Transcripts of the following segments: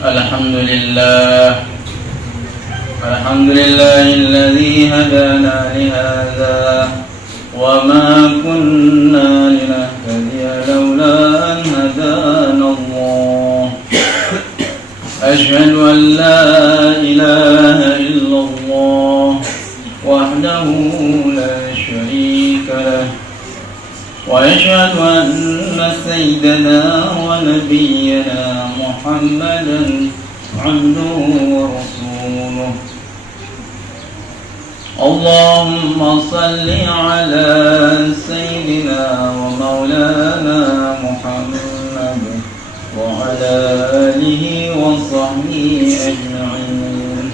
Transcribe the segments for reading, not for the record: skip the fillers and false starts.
الحمد لله الذي هدانا لهذا وما كنا لنهتدي لولا أن هدانا الله أشهد أن لا إله إلا الله وحده لا شريك له وأشهد أن سيدنا ونبينا محمدا عبده ورسوله اللهم صل على سيدنا ومولانا محمد وعلى آله وصحبه أجمعين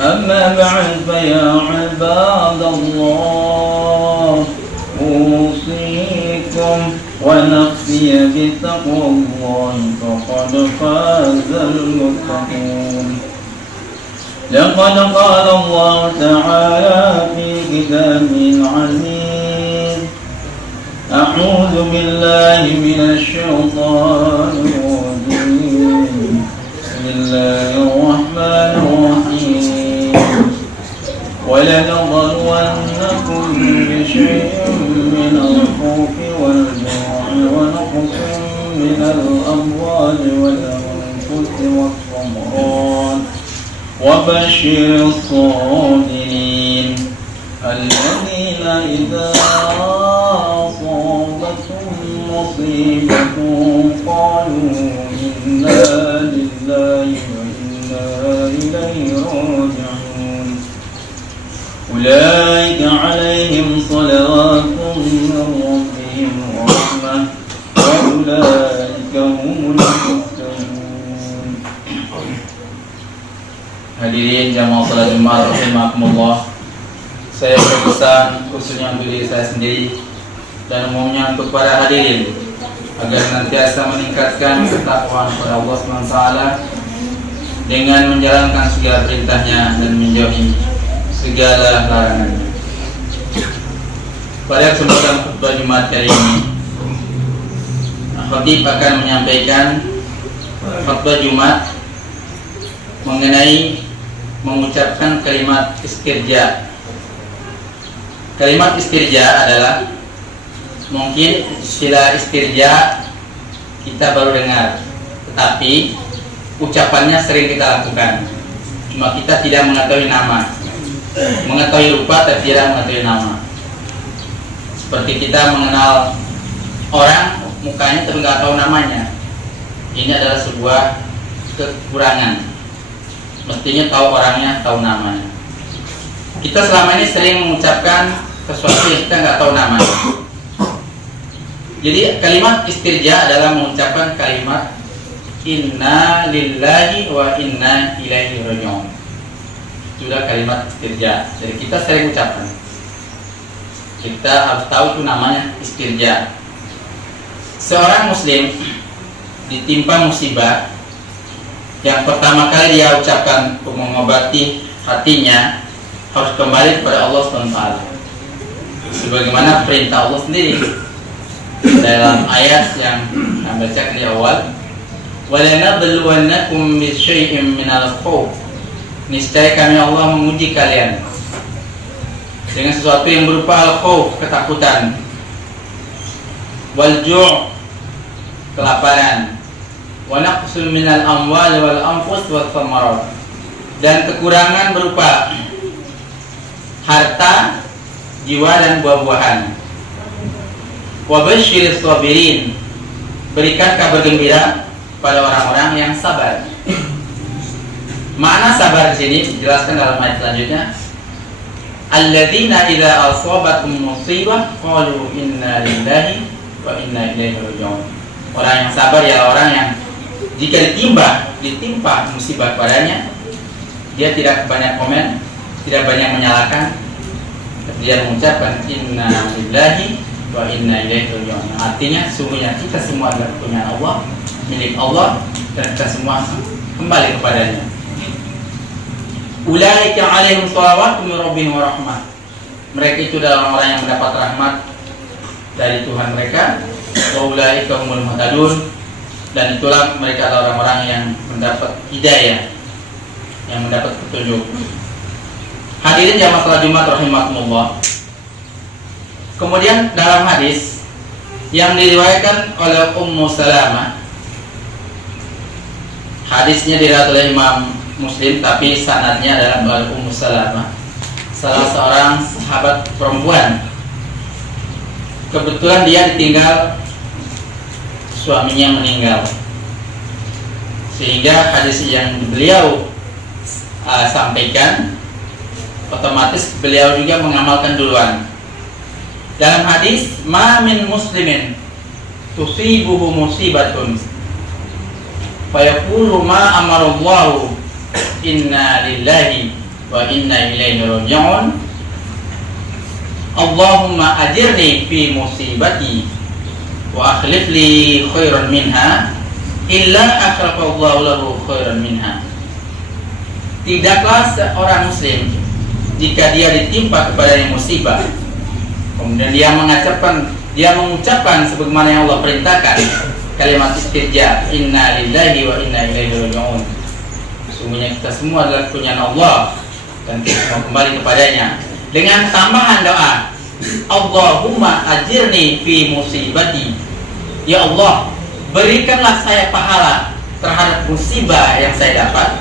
أما بعد فيا عباد الله أوصيكم ونفسي بتقوى الله فقد فاز المتقون لقد قال الله تعالى في كتابه العزيز أعوذ بالله من الشيطان الرجيم بسم الله الرحمن الرحيم ولنبلونكم بشيء من الخوف والجوع ونقص من الأموال والأنفس والثمرات وبشر الصابرين الذين إذا أصابتهم مصيبة قالوا إنا لله وإنا إليه راجعون أولئك عليهم صلوات من ربهم ورحمة وأولئك هم المهتدون. Hadirin jamaah salat Jumat rahimakumullah. Saya berpesan khususnya untuk diri saya sendiri dan umumnya untuk para hadirin agar senantiasa meningkatkan ketakwaan kepada Allah SWT dengan menjalankan segala perintahnya dan menjauhi segala larangannya. Pada kesempatan khutbah Jumat kali ini, khatib akan menyampaikan khutbah Jumat mengenai mengucapkan kalimat istirja. Kalimat istirja adalah mungkin istilah istirja kita baru dengar, tetapi ucapannya sering kita lakukan. Cuma kita tidak mengetahui nama, mengetahui rupa tapi tidak mengetahui nama. Seperti kita mengenal orang mukanya tapi nggak tahu namanya. Ini adalah sebuah kekurangan. Mestinya tahu orangnya, tahu namanya. Kita selama ini sering mengucapkan sesuatu yang kita nggak tahu namanya. Jadi kalimat istirja adalah mengucapkan kalimat inna lillahi wa inna ilaihi raji'un. Itulah kalimat istirja. Jadi kita sering ucapkan. Kita harus tahu itu namanya istirja. Seorang muslim ditimpa musibah, yang pertama kali dia ucapkan untuk mengobati hatinya harus kembali kepada Allah SWT, sebagaimana perintah Allah sendiri dalam ayat yang saya baca di awal, وَلَنَبْلُوَنَّكُمْ بِشَيْءٍ مِنَ الْخَوْفِ, niscaya kami Allah menguji kalian dengan sesuatu yang berupa al-khawf, ketakutan, wal-ju', kelaparan, wa naqsun minal amwal wal anfus wat thamarat, dan kekurangan berupa harta, jiwa dan buah-buahan. Wa basyiris sabirin, berikan kabar gembira pada orang-orang yang sabar. Makna sabar di sini dijelaskan dalam ayat selanjutnya. Alladzina idza asabatum musibah qalu inna lillahi wa inna ilaihi raji'un. Orang yang sabar ya orang yang jika ditimpa musibah padanya, dia tidak banyak komen, tidak banyak menyalahkan, dia mengucapkan inna lillahi wa inna ilaihi raji'un. Artinya sungguhnya kita semua adalah punya Allah, milik Allah, dan kita semua kembali kepadanya. Ulaika alaihim shalawatu min rabbihim wa rahmah. Mereka itu adalah orang yang mendapat rahmat dari Tuhan mereka. Wa ulaika humul muhtadun, dan itulah mereka adalah orang-orang yang mendapat hidayah, yang mendapat petunjuk. Hadirin jamaah salat Jumat rahimakumullah. Kemudian dalam hadis yang diriwayatkan oleh Ummu Salamah, hadisnya diriwayatkan oleh Imam Muslim tapi sanadnya adalah oleh Ummu Salamah, salah seorang sahabat perempuan. Kebetulan dia ditinggal suaminya meninggal, sehingga hadis yang beliau sampaikan otomatis beliau juga mengamalkan duluan. Dalam hadis, ma min muslimin tusibuhu musibatun fayaqulu ma amarallahu inna lillahi wa inna ilaihi raji'un Allahumma ajirni fi musibati wa akhlif li khairan minha illa akhlafallahu lahu khairan minha. Tidaklah seorang muslim jika dia ditimpa kepadanya musibah, kemudian dia mengucapkan sebagaimana yang Allah perintahkan, kalimat istirja, inna lillahi wa inna ilaihi raji'un. Sesungguhnya kita semua adalah punya Allah dan kita mau kembali kepadanya. Dengan tambahan doa, Allahumma ajirni fi musibati. Ya Allah, berikanlah saya pahala terhadap musibah yang saya dapat.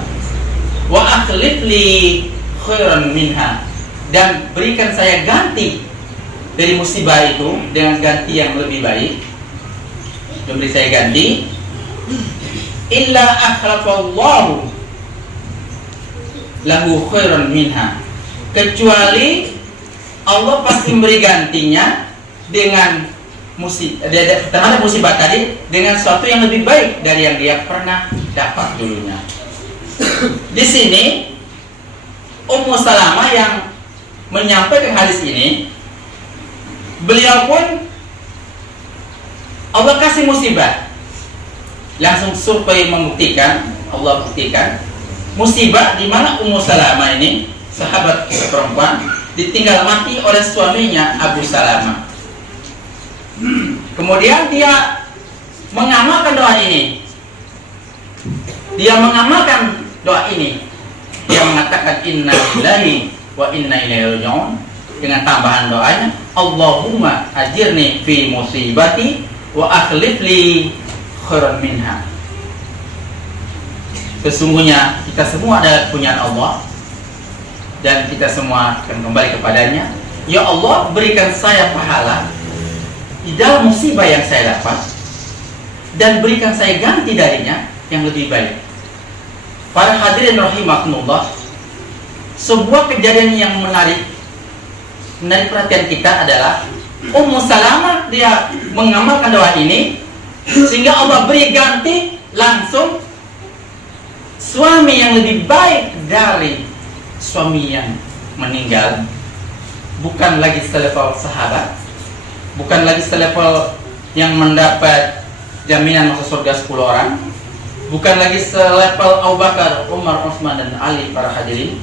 Wa akhlif li khairan minha, dan berikan saya ganti dari musibah itu dengan ganti yang lebih baik. Dan beri saya ganti. Illa akhlafallahu lahu khairan minha, kecuali Allah pasti memberi gantinya dengan terhadap musibah tadi dengan sesuatu yang lebih baik dari yang dia pernah dapat dulunya. Di sini Ummu Salamah yang menyampaikan hadis ini, beliau pun Allah kasih musibah, langsung survei membuktikan, Allah buktikan musibah di mana Ummu Salamah ini sahabat perempuan ditinggal mati oleh suaminya Abu Salamah. Kemudian dia mengamalkan doa ini. Dia mengamalkan doa ini. Dia mengatakan inna lillahi wa inna ilaihi raji'un dengan tambahan doanya, Allahumma ajirni fi musibati wa akhlif li khairan minha. Sesungguhnya kita semua adalah punyaan Allah dan kita semua akan kembali kepadanya. Ya Allah, berikan saya pahala di dalam musibah yang saya dapat dan berikan saya ganti darinya yang lebih baik. Para hadirin rahimakumullah, sebuah kejadian yang menarik perhatian kita adalah Ummu Salamah dia mengamalkan doa ini sehingga Allah beri ganti langsung suami yang lebih baik dari suami yang meninggal. Bukan lagi selevel sahabat, bukan lagi selevel yang mendapat jaminan masuk surga 10 orang, bukan lagi selevel Abu Bakar, Umar, Utsman dan Ali. Para hadirin,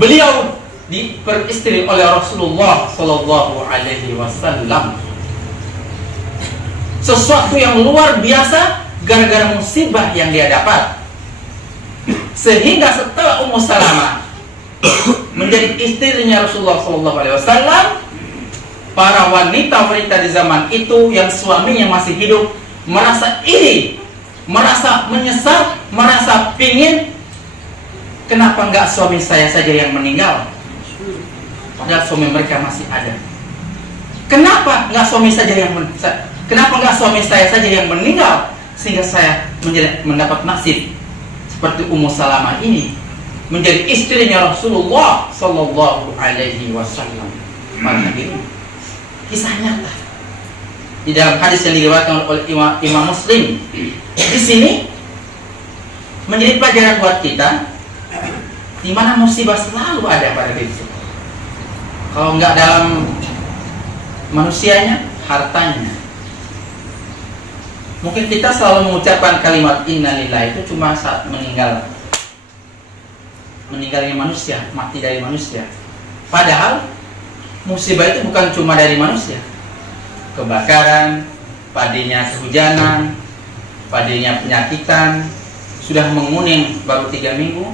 beliau diperistri oleh Rasulullah Sallallahu Alaihi Wasallam. Sesuatu yang luar biasa gara-gara musibah yang dia dapat, sehingga setelah Ummu Salamah menjadi istrinya Rasulullah Sallallahu Alaihi Wasallam, para wanita-wanita di zaman itu yang suaminya masih hidup merasa iri, merasa menyesal, merasa pingin, kenapa enggak suami saya saja yang meninggal? Padahal suami mereka masih ada. Kenapa enggak suami saya saja yang meninggal sehingga saya mendapat nasib seperti Ummu Salamah ini menjadi istrinya Rasulullah Sallallahu Alaihi Wasallam. Kisah nyata di dalam hadis yang diriwayatkan oleh Imam Muslim. Di sini menjadi pelajaran buat kita, di mana musibah selalu ada pada diri kita. Kalau nggak dalam manusianya, hartanya. Mungkin kita selalu mengucapkan kalimat innalillahi itu cuma saat meninggalnya manusia, mati dari manusia. Padahal musibah itu bukan cuma dari manusia. Kebakaran, padinya kehujanan, padanya penyakitan, sudah menguning baru 3 minggu,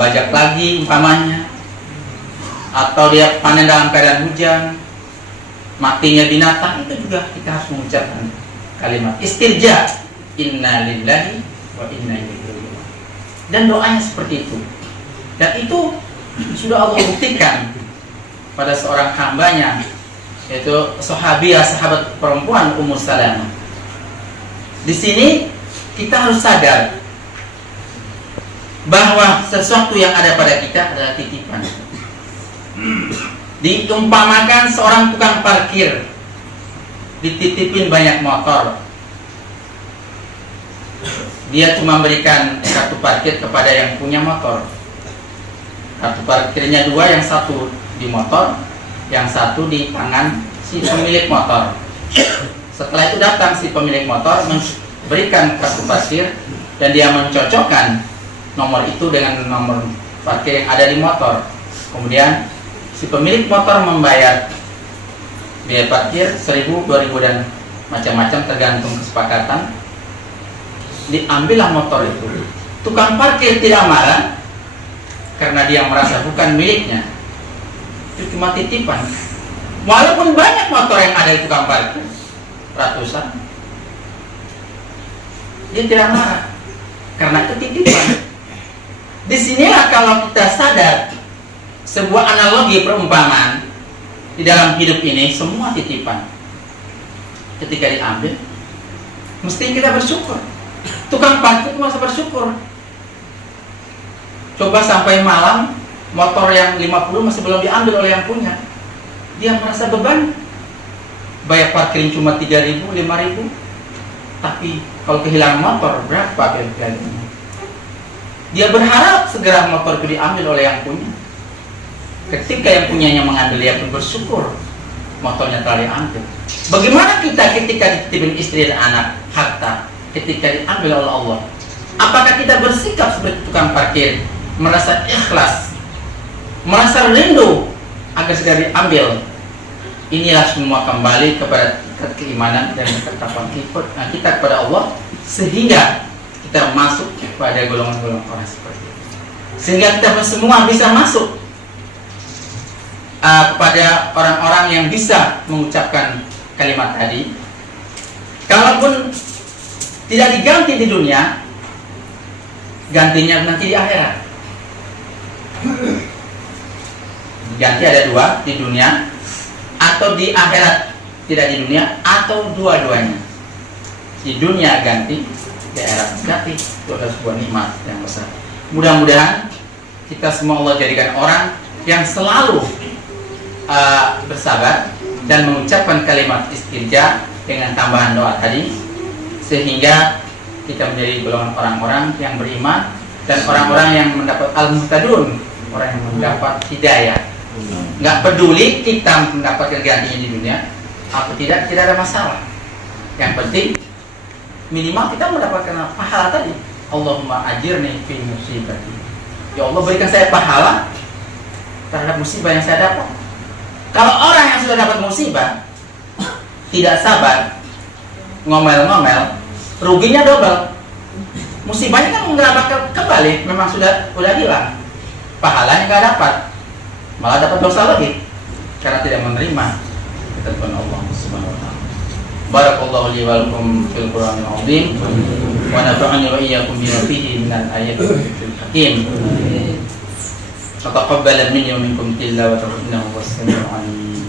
bajak lagi umpamanya, atau dia panen dalam keadaan hujan, matinya binatang, itu juga kita harus mengucapkan kalimat istirja, inna lillahi wa inna ilaihi raji'un. Dan doanya seperti itu. Dan itu sudah Allah buktikan pada seorang hambanya, yaitu sahabat perempuan Ummu Salamah. Di sini kita harus sadar bahwa sesuatu yang ada pada kita adalah titipan. Diumpamakan seorang tukang parkir dititipin banyak motor, dia cuma memberikan kartu parkir kepada yang punya motor. Kartu parkirnya 2, yang satu di motor, yang satu di tangan si pemilik motor. Setelah itu datang si pemilik motor memberikan kartu parkir, dan dia mencocokkan nomor itu dengan nomor parkir yang ada di motor. Kemudian si pemilik motor membayar biaya parkir 1.000, 2.000 dan macam-macam tergantung kesepakatan. Diambillah motor itu. Tukang parkir tidak marah karena dia merasa bukan miliknya, itu cuma titipan. Walaupun banyak motor yang ada di tukang parkir, ratusan, dia tidak marah karena itu titipan. Disinilah kalau kita sadar sebuah analogi perumpamaan di dalam hidup ini, semua titipan. Ketika diambil, mesti kita bersyukur. Tukang parkir merasa bersyukur. Coba sampai malam motor yang 50 masih belum diambil oleh yang punya, dia merasa beban. Bayar parkir cuma 3.000, 5.000, tapi kalau kehilangan motor berapa kira-kira? Dia berharap segera motor itu diambil oleh yang punya. Ketika yang punyanya mengambil, dia pun bersyukur motornya telah diambil. Bagaimana kita ketika dititipin istri dan anak, harta, ketika diambil oleh Allah? Apakah kita bersikap seperti tukang parkir, merasa ikhlas, merasa rindu agar segera diambil? Inilah semua kembali kepada keimanan dan ketetapan kita kepada Allah, sehingga kita masuk kepada golongan-golongan orang seperti itu. Sehingga kita semua bisa masuk kepada orang-orang yang bisa mengucapkan kalimat tadi. Kalaupun tidak diganti di dunia, gantinya nanti di akhirat. Ganti ada 2, di dunia atau di akhirat. Tidak di dunia atau dua-duanya. Di dunia ganti, di akhirat ganti. Itu adalah sebuah nikmat yang besar. Mudah-mudahan kita semua Allah jadikan orang yang selalu bersabar dan mengucapkan kalimat istirja dengan tambahan doa tadi, sehingga kita menjadi golongan orang-orang yang beriman dan orang-orang yang mendapat al-muhtadun, orang yang mendapat hidayah. Nggak peduli kita mendapatkan gantinya di dunia atau tidak ada masalah. Yang penting minimal kita mendapatkan pahala tadi. Allahumma ajirni fi musibati. Ya Allah, berikan saya pahala terhadap musibah yang saya dapat. Kalau orang yang sudah dapat musibah tidak sabar, ngomel-ngomel, ruginya double. Musibahnya kan nggak bakal kembali, memang sudah hilang. Pahalanya nggak dapat, malah dapat dosa lagi karena tidak menerima ketentuan Allah Subhanahu wa taala. Barakallahu li wa lakum fil Qur'anil azim wa nafa'ani wa iyyakum bima fihi minal ayatil hakim. Taqabbal minni wa minkum tilawatahu innahu was-sami'ul 'alim.